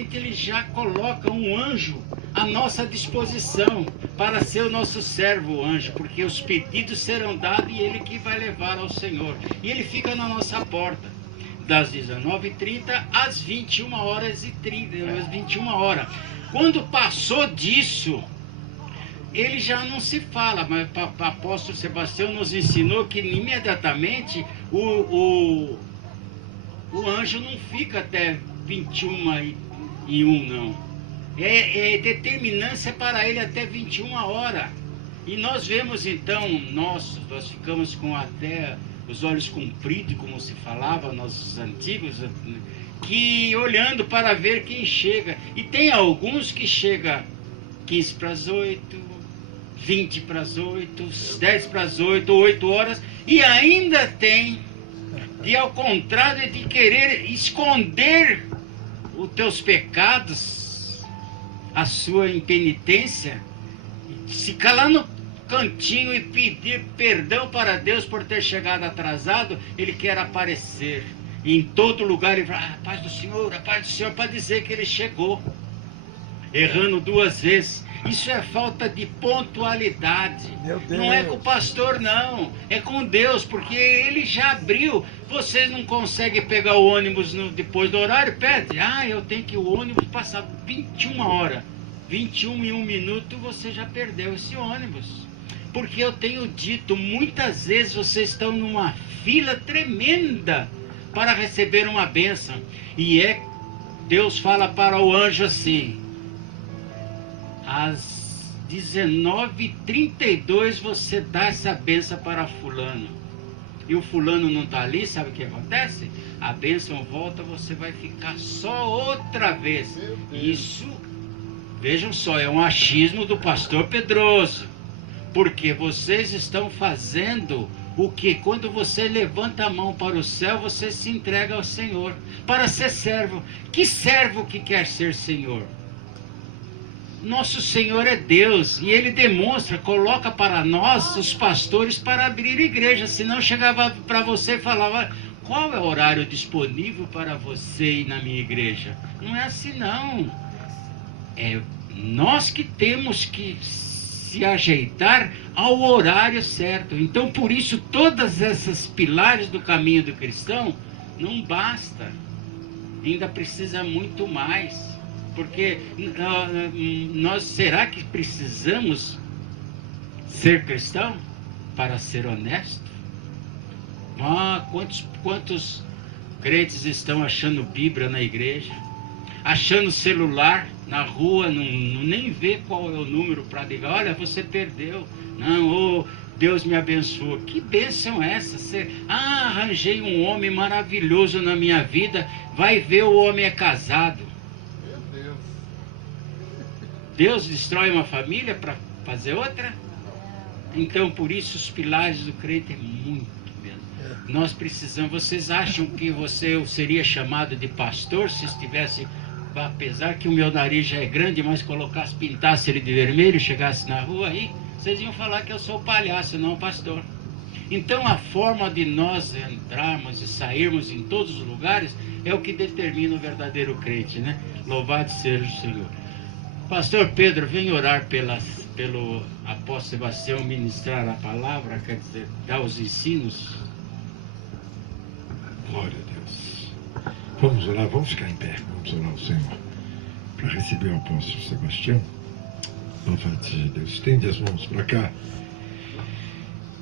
então ele já coloca um anjo à nossa disposição para ser o nosso servo, o anjo, porque os pedidos serão dados e ele que vai levar ao Senhor. E ele fica na nossa porta, das 19h30 às 21h30, às 21 horas. Quando passou disso, ele já não se fala, mas o apóstolo Sebastião nos ensinou que imediatamente o anjo não fica até 21h01, não. É determinância para ele até 21 horas. E nós vemos então, nós ficamos com até os olhos compridos, como se falava, nossos antigos, que olhando para ver quem chega. E tem alguns que chegam 15 para as 8, 20 para as 8, 10 para as 8, 8 horas, e ainda tem, e ao contrário de querer esconder os teus pecados, a sua impenitência, se calar no cantinho e pedir perdão para Deus por ter chegado atrasado, ele quer aparecer. E em todo lugar ele fala, a paz do Senhor, para dizer que ele chegou, errando 2 vezes. Isso é falta de pontualidade. Não é com o pastor, não. É com Deus, porque ele já abriu. Vocês não conseguem pegar o ônibus depois do horário? Pede. Eu tenho que o ônibus passar 21 horas. 21h01, você já perdeu esse ônibus. Porque eu tenho dito, muitas vezes vocês estão numa fila tremenda para receber uma bênção. E Deus fala para o anjo assim: às 19h32 você dá essa bênção para fulano. E o fulano não está ali, sabe o que acontece? A bênção volta, você vai ficar só outra vez. Isso, vejam só, é um achismo do pastor Pedroso. Porque vocês estão fazendo o que? Quando você levanta a mão para o céu, você se entrega ao Senhor para ser servo. Que servo que quer ser Senhor? Nosso Senhor é Deus, e Ele demonstra, coloca para nós, os pastores, para abrir igreja. Senão chegava para você e falava, qual é o horário disponível para você ir na minha igreja? Não é assim não. É nós que temos que se ajeitar ao horário certo. Então por isso todas essas pilares do caminho do cristão não basta, ainda precisa muito mais. Porque nós, será que precisamos ser cristão para ser honesto? Quantos crentes estão achando Bíblia na igreja, achando celular na rua, nem vê qual é o número para ligar, olha, você perdeu, não, Deus me abençoa. Que bênção é essa? Arranjei um homem maravilhoso na minha vida, vai ver, o homem é casado. Deus destrói uma família para fazer outra? Então, por isso, os pilares do crente é muito mesmo. Nós precisamos. Vocês acham que eu seria chamado de pastor se estivesse, apesar que o meu nariz já é grande, mas pintasse ele de vermelho, chegasse na rua aí, vocês iam falar que eu sou palhaço, não pastor. Então, a forma de nós entrarmos e sairmos em todos os lugares é o que determina o verdadeiro crente, né? Louvado seja o Senhor. Pastor Pedro, vem orar pelo apóstolo Sebastião, ministrar a palavra, quer dizer, dar os ensinos. Glória a Deus. Vamos orar, vamos ficar em pé, vamos orar ao Senhor para receber o apóstolo Sebastião. Louvado seja Deus. Estende as mãos para cá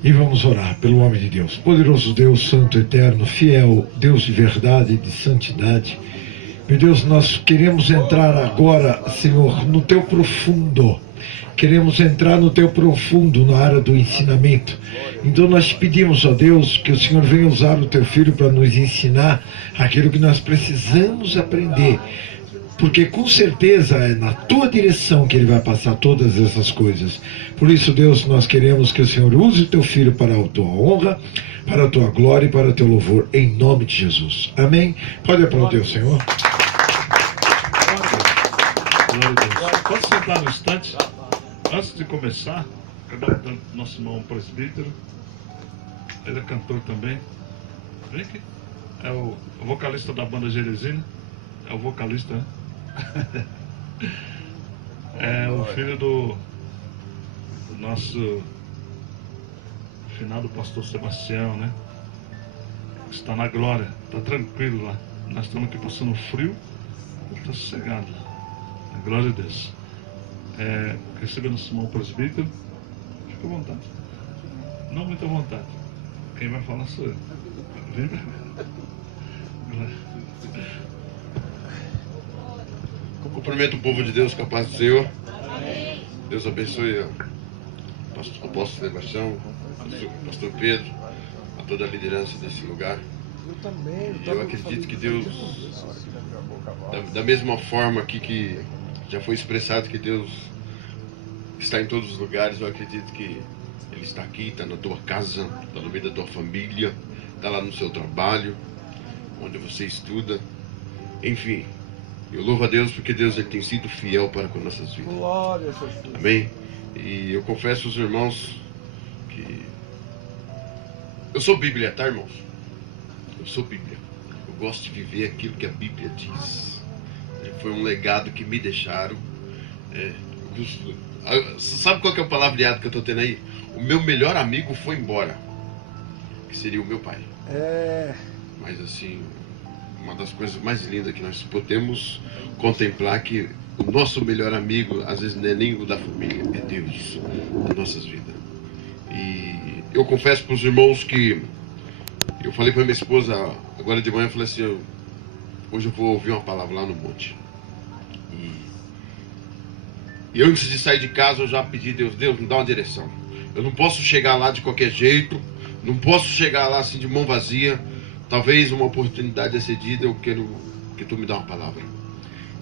e vamos orar pelo homem de Deus. Poderoso Deus, santo, eterno, fiel, Deus de verdade e de santidade. Meu Deus, nós queremos entrar agora, Senhor, no Teu profundo. Queremos entrar no Teu profundo, na área do ensinamento. Então nós te pedimos, ó Deus, que o Senhor venha usar o Teu Filho para nos ensinar aquilo que nós precisamos aprender. Porque com certeza é na Tua direção que Ele vai passar todas essas coisas. Por isso, Deus, nós queremos que o Senhor use o Teu Filho para a Tua honra, para a Tua glória e para o Teu louvor, em nome de Jesus. Amém? Pode aplaudir o Senhor. Pode sentar no instante. Antes de começar, quero dar nosso irmão presbítero. Ele é cantor também. Vem aqui. É o vocalista da banda Jerezina. É o vocalista, né? É o filho do nosso finado pastor Sebastião, né? Está na glória, está tranquilo lá. Nós estamos aqui passando frio, ele está sossegado lá. A glória de Deus. Recebendo o irmão presbítero, fica à vontade. Não muito à vontade. Quem vai falar sou eu. Vem pra cá. Cumprimento o povo de Deus com a paz do Senhor. Deus abençoe o apóstolo Sebastião, o pastor Pedro, a toda a liderança desse lugar. Eu acredito que Deus, da mesma forma aqui que já foi expressado que Deus está em todos os lugares, eu acredito que Ele está aqui, está na tua casa, está no meio da tua família, está lá no seu trabalho, onde você estuda, enfim. Eu louvo a Deus porque Deus Ele tem sido fiel para com nossas vidas. Glória a Jesus. Amém? E eu confesso aos irmãos que eu sou Bíblia, tá, irmãos? Eu sou Bíblia. Eu gosto de viver aquilo que a Bíblia diz. Foi um legado que me deixaram. Sabe qual que é o palavreado que eu estou tendo aí? O meu melhor amigo foi embora, que seria o meu pai. Mas assim, uma das coisas mais lindas que nós podemos contemplar que o nosso melhor amigo, às vezes não é nem o da família, é Deus, das nossas vidas. E eu confesso para os irmãos que eu falei para minha esposa agora de manhã, eu falei assim, hoje eu vou ouvir uma palavra lá no monte. E antes de sair de casa eu já pedi a Deus me dá uma direção. Eu não posso chegar lá de qualquer jeito, não posso chegar lá assim de mão vazia. Talvez uma oportunidade excedida, eu quero que tu me dá uma palavra.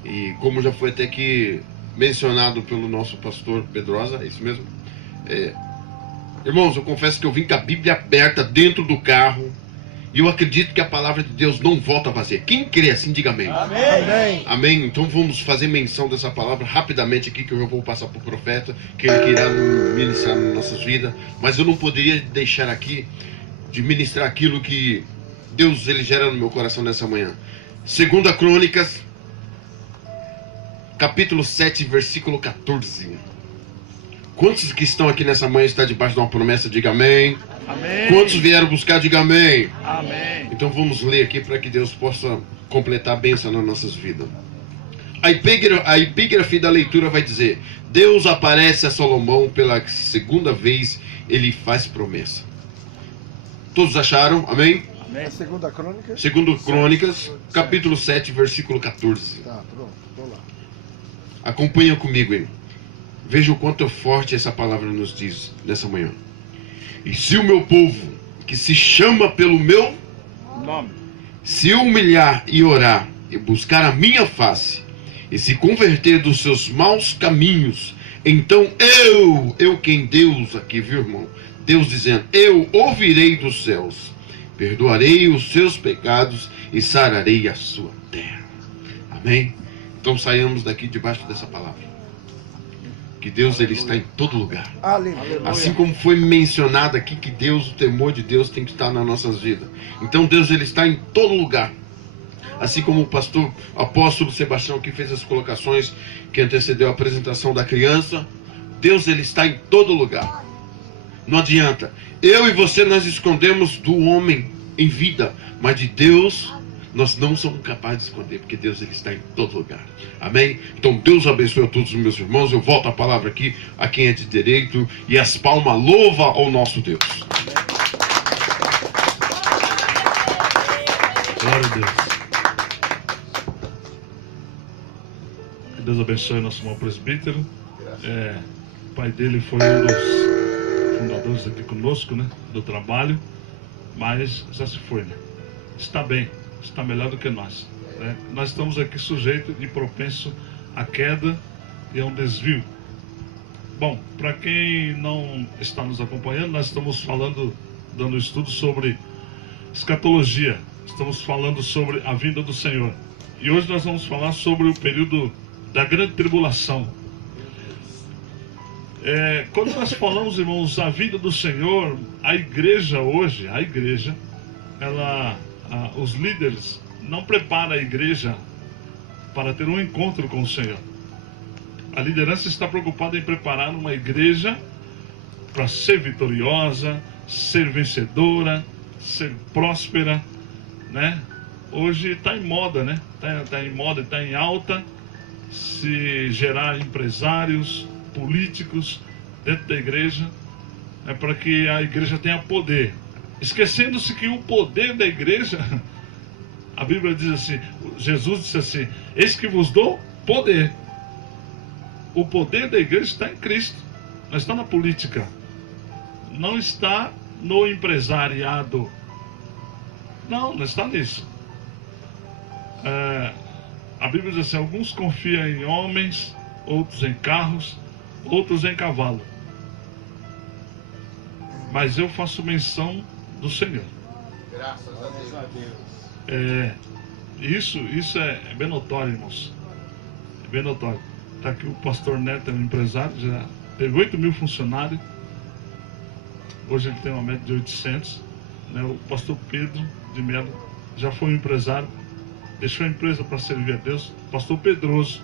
E como já foi até aqui mencionado pelo nosso pastor Pedrosa, é isso mesmo? Irmãos, eu confesso que eu vim com a Bíblia aberta dentro do carro. E eu acredito que a palavra de Deus não volta vazia. Quem crê assim, diga amém. Amém. Amém. Então vamos fazer menção dessa palavra rapidamente aqui, que eu já vou passar para o profeta, que ele irá ministrar nas nossas vidas. Mas eu não poderia deixar aqui de ministrar aquilo que Deus ele gera no meu coração nessa manhã. 2 Crônicas, capítulo 7, versículo 14. Quantos que estão aqui nessa manhã estão debaixo de uma promessa? Diga amém. Amém. Quantos vieram buscar? Diga amém. Amém. Então vamos ler aqui para que Deus possa completar a bênção nas nossas vidas. A epígrafe da leitura vai dizer: Deus aparece a Salomão pela segunda vez, ele faz promessa. Todos acharam? Amém? Amém. Segunda Crônicas. 2 Crônicas, capítulo 7, versículo 14. Tá, pronto. Vou lá. Acompanha comigo aí. Veja o quanto forte essa palavra nos diz nessa manhã. E se o meu povo, que se chama pelo meu Nome. se humilhar e orar, e buscar a minha face, e se converter dos seus maus caminhos, então eu quem Deus aqui, viu, irmão? Deus dizendo, eu ouvirei dos céus, perdoarei os seus pecados e sararei a sua terra. Amém? Então saiamos daqui debaixo dessa palavra. Que Deus ele está em todo lugar. Aleluia. Assim como foi mencionado aqui que Deus, o temor de Deus tem que estar nas nossas vidas. Então Deus ele está em todo lugar. Assim como o pastor apóstolo Sebastião que fez as colocações que antecedeu a apresentação da criança, Deus ele está em todo lugar. Não adianta. Eu e você nós escondemos do homem em vida, mas de Deus nós não somos capazes de esconder, porque Deus ele está em todo lugar. Amém? Então Deus abençoe a todos os meus irmãos. Eu volto a palavra aqui a quem é de direito, e as palmas louva ao nosso Deus. Glória a Deus. Que Deus abençoe nosso irmão presbítero. O pai dele foi um dos fundadores aqui conosco, né? Do trabalho, mas já se foi, né? Está bem. Está melhor do que nós, né? Nós estamos aqui sujeitos e propensos à queda e a um desvio. Bom, para quem não está nos acompanhando, nós estamos falando, dando estudo sobre escatologia. Estamos falando sobre a vinda do Senhor. E hoje nós vamos falar sobre o período da grande tribulação. Quando nós falamos, irmãos, a vinda do Senhor, a igreja hoje, ela... os líderes não preparam a igreja para ter um encontro com o Senhor. A liderança está preocupada em preparar uma igreja para ser vitoriosa, ser vencedora, ser próspera, né? Hoje está em moda, né? Está em moda, está em alta se gerar empresários, políticos dentro da igreja, né, para que a igreja tenha poder. Esquecendo-se que o poder da igreja, a Bíblia diz assim, Jesus disse assim, eis que vos dou poder. O poder da igreja está em Cristo, não está na política, não está no empresariado, não está nisso. A Bíblia diz assim, alguns confiam em homens, outros em carros, outros em cavalo. Mas eu faço menção do Senhor. Graças a Deus. Isso é bem notório, irmãos. É bem notório. Está aqui o pastor Neto, é um empresário, já teve 8.000 funcionários. Hoje ele tem uma média de 800. Né? O pastor Pedro de Melo já foi um empresário, deixou a empresa para servir a Deus. O pastor Pedroso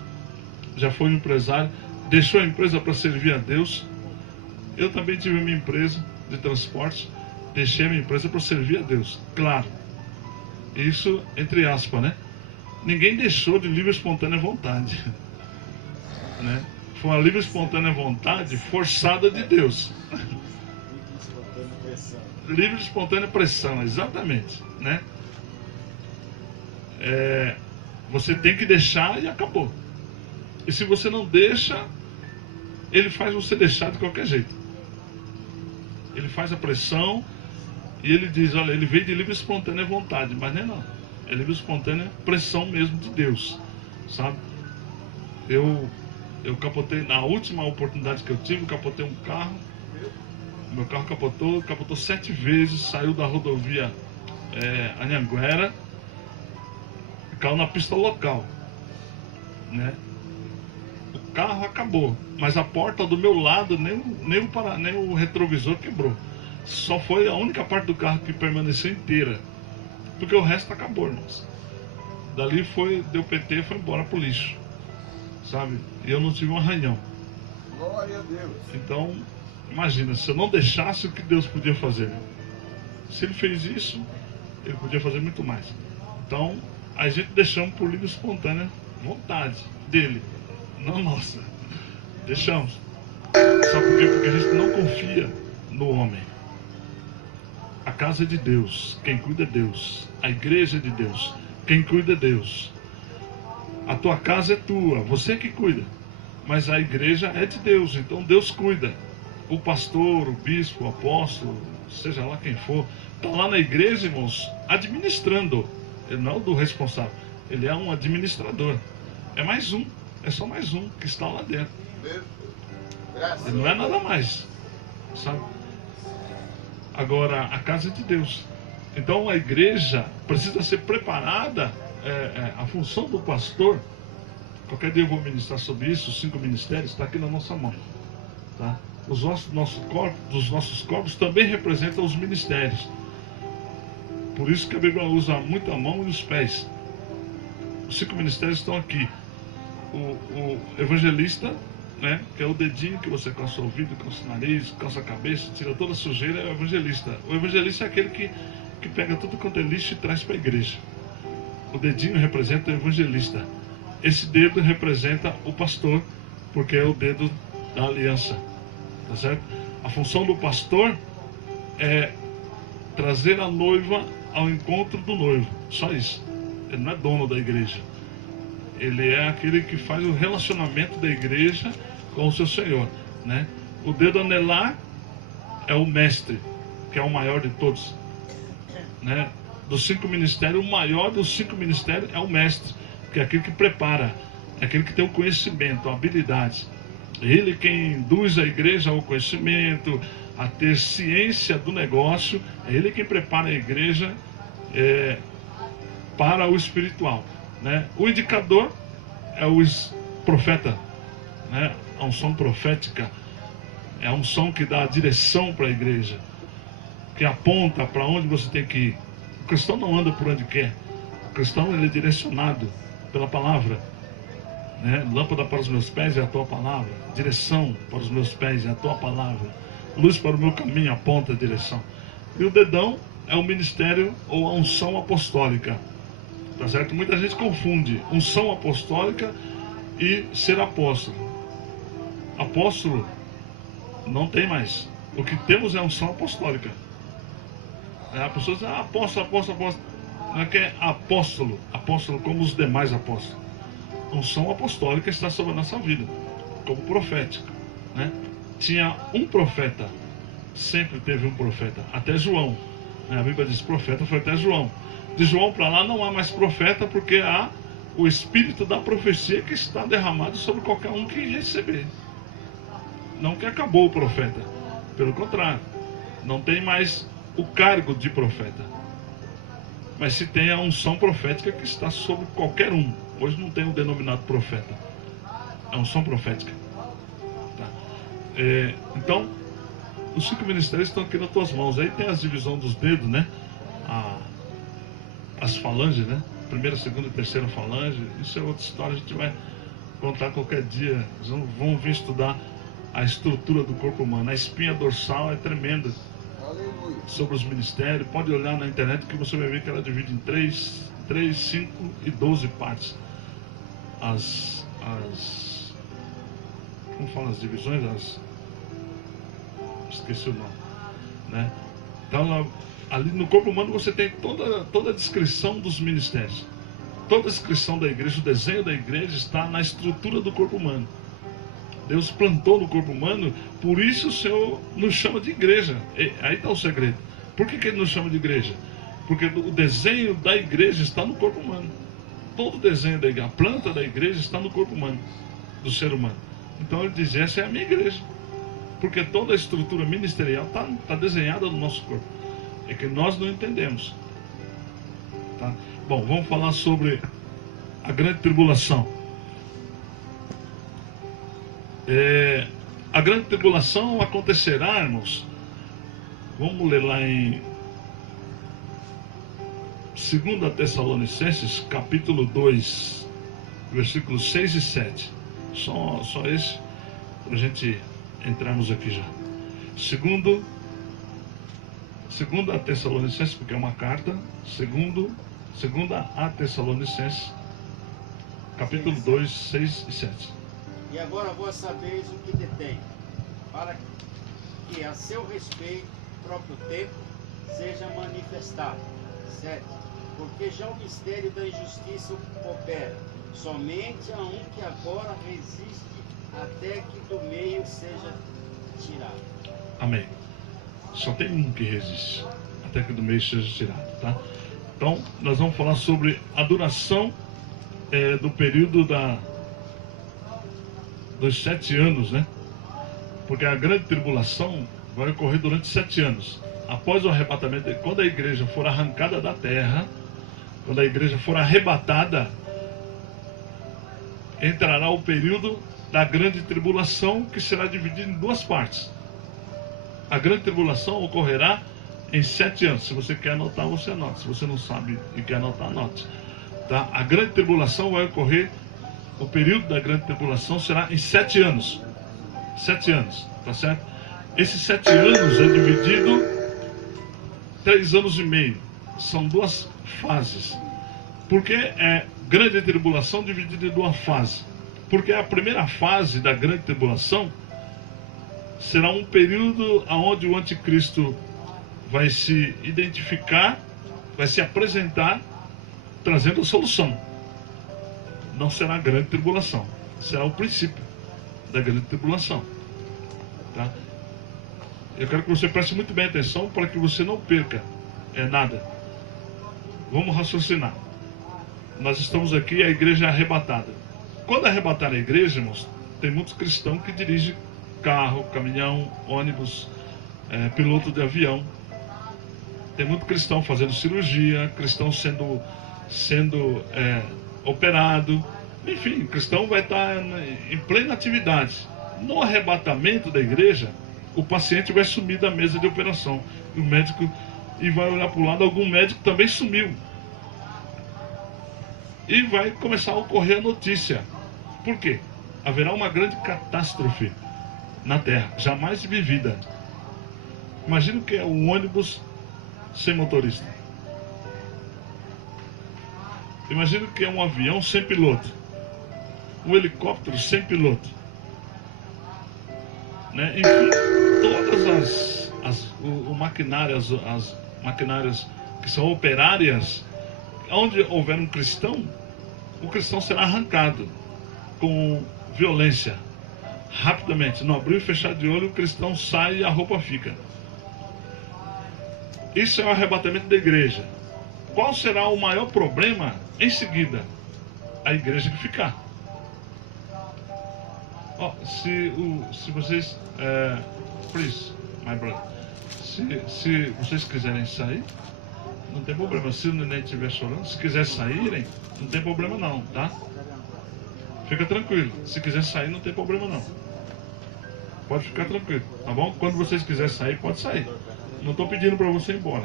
já foi um empresário, deixou a empresa para servir a Deus. Eu também tive uma empresa de transporte, deixei a minha empresa para servir a Deus. Claro, isso entre aspas, né? Ninguém deixou de livre e espontânea vontade, né? Foi uma livre e espontânea vontade forçada de Deus. Livre e espontânea pressão, exatamente, né? Você tem que deixar e acabou. E se você não deixa, ele faz você deixar de qualquer jeito. Ele faz a pressão e ele diz, olha, ele veio de livre e espontânea vontade, mas não. É livre e espontânea pressão mesmo de Deus, sabe? Eu capotei, na última oportunidade que eu tive, capotei um carro. Meu carro capotou 7 vezes, saiu da rodovia Anhanguera, caiu na pista local, né? O carro acabou, mas a porta do meu lado, nem o retrovisor quebrou. Só foi a única parte do carro que permaneceu inteira, porque o resto acabou, irmãos. Dali deu PT, foi embora pro lixo, sabe? E eu não tive um arranhão. Glória a Deus. Então, imagina, se eu não deixasse, o que Deus podia fazer, né? Se Ele fez isso, Ele podia fazer muito mais. Então, a gente deixamos por livre e espontânea vontade dele, não nossa. Deixamos. Sabe por quê? Porque a gente não confia no homem. A casa é de Deus, quem cuida é Deus. A igreja é de Deus, quem cuida é Deus. A tua casa é tua, você que cuida. Mas a igreja é de Deus, então Deus cuida. O pastor, o bispo, o apóstolo, seja lá quem for, está lá na igreja, irmãos, administrando. Ele não é o do responsável, ele é um administrador. É mais um, é só mais um que está lá dentro. Ele não é nada mais, sabe? Agora, a casa é de Deus. Então a igreja precisa ser preparada. A função do pastor, qualquer dia eu vou ministrar sobre isso, os 5 ministérios, está aqui na nossa mão, tá? Os ossos dos nossos corpos também representam os ministérios. Por isso que a Bíblia usa muito a mão e os pés. Os 5 ministérios estão aqui. O evangelista, né, que é o dedinho que você coça o ouvido, coça o nariz, coça a cabeça, tira toda a sujeira, é o evangelista. O evangelista é aquele que pega tudo quanto é lixo e traz para a igreja. O dedinho representa o evangelista. Esse dedo representa o pastor, porque é o dedo da aliança. Tá certo? A função do pastor é trazer a noiva ao encontro do noivo. Só isso. Ele não é dono da igreja. Ele é aquele que faz o relacionamento da igreja com o seu Senhor, né? O dedo anelar é o mestre, que é o maior de todos, né? Dos 5 ministérios, o maior dos 5 ministérios é o mestre, que é aquele que prepara, é aquele que tem o conhecimento, a habilidade. Ele quem induz a igreja ao conhecimento, a ter ciência do negócio, é ele quem prepara a igreja para o espiritual, né? O indicador é o profeta, né? A unção profética é a unção que dá a direção para a igreja, que aponta para onde você tem que ir. O cristão não anda por onde quer. O cristão ele é direcionado pela palavra. né? Lâmpada para os meus pés é a tua palavra, direção para os meus pés é a tua palavra, luz para o meu caminho, aponta a direção. E o dedão é o ministério ou a unção apostólica, tá certo? Muita gente confunde unção apostólica e ser apóstolo. Apóstolo não tem mais. O que temos é unção apostólica. A pessoa diz, apóstolo. Não é que é apóstolo como os demais apóstolos. Unção apostólica está sobre a nossa vida, como profética, né? Tinha um profeta, sempre teve um profeta, até João, né? A Bíblia diz profeta foi até João. De João para lá não há mais profeta, porque há o espírito da profecia que está derramado sobre qualquer um que receber. Não que acabou o profeta, pelo contrário, não tem mais o cargo de profeta, mas se tem a unção profética que está sobre qualquer um. Hoje não tem o denominado profeta, é a unção profética, tá? Então os 5 ministérios estão aqui nas tuas mãos. Aí tem as divisões dos dedos, né? As falanges, né? Primeira, segunda e terceira falange. Isso é outra história, a gente vai contar qualquer dia. Vamos vir estudar a estrutura do corpo humano. A espinha dorsal é tremenda. Aleluia. Sobre os ministérios, pode olhar na internet que você vai ver que ela divide em 3, 5 e 12 partes. Como falam as divisões? Esqueci o nome, né? Então ali no corpo humano você tem toda a descrição dos ministérios, toda a descrição da igreja, o desenho da igreja está na estrutura do corpo humano. Deus plantou no corpo humano, por isso o Senhor nos chama de igreja. Aí está o segredo. Por que Ele nos chama de igreja? Porque o desenho da igreja está no corpo humano. Todo o desenho da igreja, a planta da igreja está no corpo humano, do ser humano. Então Ele diz, essa é a minha igreja. Porque toda a estrutura ministerial está desenhada no nosso corpo. É que nós não entendemos. Tá? Bom, vamos falar sobre a grande tribulação. A grande tribulação acontecerá, irmãos. Vamos ler lá em 2 Tessalonicenses, capítulo 2, versículos 6 e 7. Só esse, para a gente entrarmos aqui já. 2 Tessalonicenses, porque é uma carta. 2 Tessalonicenses, capítulo 2, 6 e 7. E agora vós sabeis o que detém, para que a seu respeito o próprio tempo seja manifestado. 7. Porque já o mistério da injustiça opera, somente a um que agora resiste até que do meio seja tirado. Amém. Só tem um que resiste até que do meio seja tirado, tá? Então, nós vamos falar sobre a duração do período dos 7 anos, né? Porque a grande tribulação vai ocorrer durante 7 anos. Após o arrebatamento, quando a igreja for arrancada da terra, quando a igreja for arrebatada, entrará o período da grande tribulação, que será dividido em 2 partes. A grande tribulação ocorrerá em 7 anos. Se você quer anotar, você anota. Se você não sabe e quer anotar, anote. Tá? A grande tribulação vai ocorrer, o período da grande tribulação será em 7 anos. 7 anos, tá certo? Esses 7 anos é dividido 3 anos e meio. São 2 fases. Por que é grande tribulação dividida em 2 fases? Porque a primeira fase da grande tribulação será um período onde o anticristo vai se identificar, vai se apresentar, trazendo a solução. Não será a grande tribulação, será o princípio da grande tribulação, tá? Eu quero que você preste muito bem atenção para que você não perca nada. Vamos raciocinar. Nós estamos aqui, a igreja é arrebatada. Quando arrebatar a igreja, irmãos, tem muitos cristãos que dirigem carro, caminhão, ônibus, piloto de avião. Tem muito cristão fazendo cirurgia, cristão sendo operado. Enfim, o cristão vai estar em plena atividade. No arrebatamento da igreja, o paciente vai sumir da mesa de operação. E o médico vai olhar para o lado, algum médico também sumiu. E vai começar a ocorrer a notícia. Por quê? Haverá uma grande catástrofe na Terra, jamais vivida. Imagina o que é um ônibus sem motorista. Imagina o que é um avião sem piloto. Um helicóptero sem piloto. Né? Enfim, todas as maquinárias que são operárias, onde houver um cristão, o cristão será arrancado com violência. Rapidamente, no abrir e fechar de olho, o cristão sai e a roupa fica. Isso é o arrebatamento da igreja. Qual será o maior problema em seguida? A igreja que ficar. Se vocês, please, my brother, se vocês quiserem sair, não tem problema. Se o neném estiver chorando, se quiser saírem, não tem problema não, tá? Fica tranquilo. Se quiser sair, não tem problema não. Pode ficar tranquilo, tá bom? Quando vocês quiserem sair, pode sair. Não estou pedindo para você ir embora.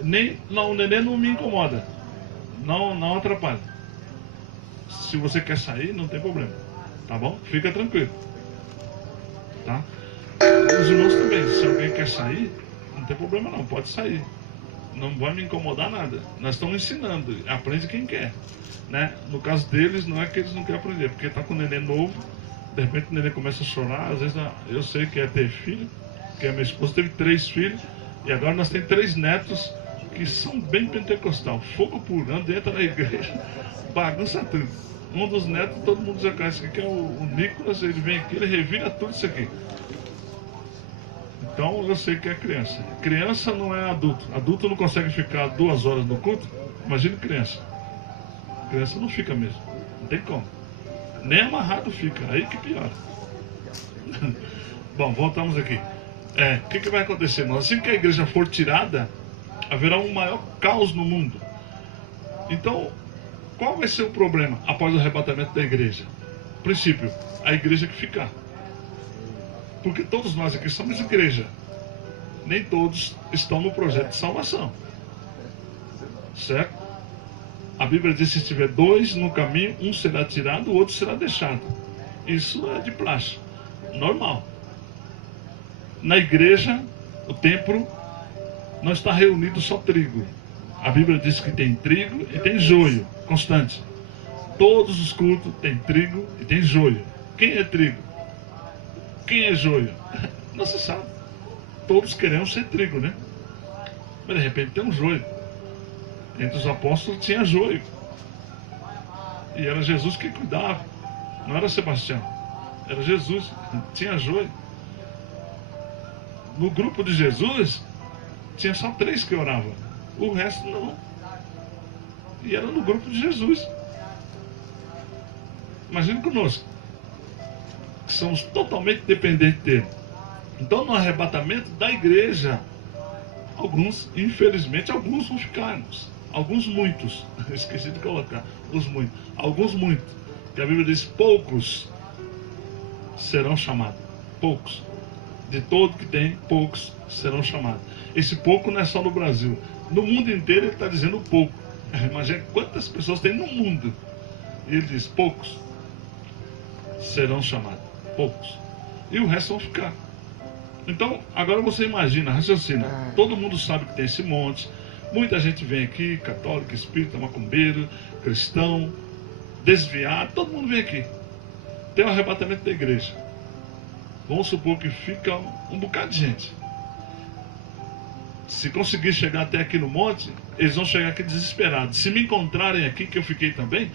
O neném não me incomoda. Não atrapalha. Se você quer sair, não tem problema. Tá bom? Fica tranquilo. Tá? Os irmãos também. Se alguém quer sair, não tem problema não. Pode sair. Não vai me incomodar nada. Nós estamos ensinando. Aprende quem quer. Né? No caso deles, não é que eles não querem aprender. Porque está com o neném novo. De repente o neném começa a chorar. Às vezes eu sei que é ter filho. Porque a minha esposa teve 3 filhos. E agora nós temos 3 netos que são bem pentecostal. Fogo puro. Entra na igreja. Bagunça tudo. Um dos netos, todo mundo já conhece aqui, que é o Nicolas. Ele vem aqui, ele revira tudo isso aqui. Então eu sei que é criança. Criança não é adulto. Adulto não consegue ficar 2 horas no culto. Imagina criança. Criança não fica mesmo. Não tem como. Nem amarrado fica. Aí que piora. Bom, voltamos aqui. O que vai acontecer? Assim que a igreja for tirada, haverá um maior caos no mundo. Então, qual vai ser o problema após o arrebatamento da igreja? Princípio, a igreja que ficar. Porque todos nós aqui somos igreja. Nem todos estão no projeto de salvação. Certo? A Bíblia diz que se tiver 2 no caminho, um será tirado, o outro será deixado. Isso é de praxe. Normal. Na igreja, o templo, não está reunido só trigo. A Bíblia diz que tem trigo e tem joio constante. Todos os cultos tem trigo e tem joio. Quem é trigo? Quem é joio? Não se sabe. Todos queremos ser trigo, né? Mas de repente tem um joio. Entre os apóstolos tinha joio. E era Jesus que cuidava. Não era Sebastião. Era Jesus. Tinha joio. No grupo de Jesus, tinha só 3 que oravam. O resto não. E era no grupo de Jesus. Imagine conosco, que somos totalmente dependentes dele. Então, no arrebatamento da igreja, alguns, infelizmente, alguns vão ficarmos. Alguns muitos. Esqueci de colocar. Os muitos. Alguns muitos. Que a Bíblia diz, poucos serão chamados. Poucos. De todo que tem, poucos serão chamados. Esse pouco não é só no Brasil. No mundo inteiro ele está dizendo pouco. Imagina quantas pessoas tem no mundo. E ele diz, poucos serão chamados. Poucos. E o resto vão ficar. Então, agora você imagina, raciocina. Todo mundo sabe que tem esse monte. Muita gente vem aqui, católico, espírita, macumbeiro, cristão, desviado. Todo mundo vem aqui. Tem o arrebatamento da igreja. Vamos supor que fica um bocado de gente. Se conseguir chegar até aqui no monte, eles vão chegar aqui desesperados. Se me encontrarem aqui, que eu fiquei também,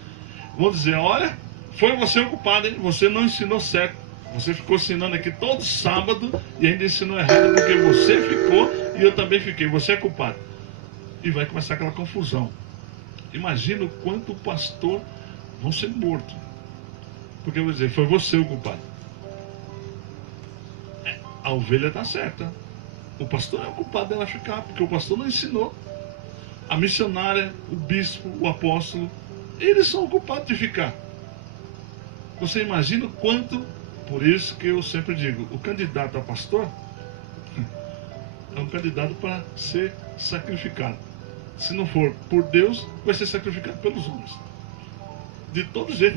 vão dizer, olha, foi você o culpado, hein? Você não ensinou certo. Você ficou ensinando aqui todo sábado e ainda ensinou errado porque você ficou e eu também fiquei. Você é culpado. E vai começar aquela confusão. Imagina o quanto o pastor vão ser mortos. Porque eu vou dizer, foi você o culpado. A ovelha está certa. O pastor é o culpado dela ficar, porque o pastor não ensinou. A missionária, o bispo, o apóstolo, eles são o culpado de ficar. Você imagina o quanto, por isso que eu sempre digo, o candidato a pastor é um candidato para ser sacrificado. Se não for por Deus, vai ser sacrificado pelos homens. De todo jeito.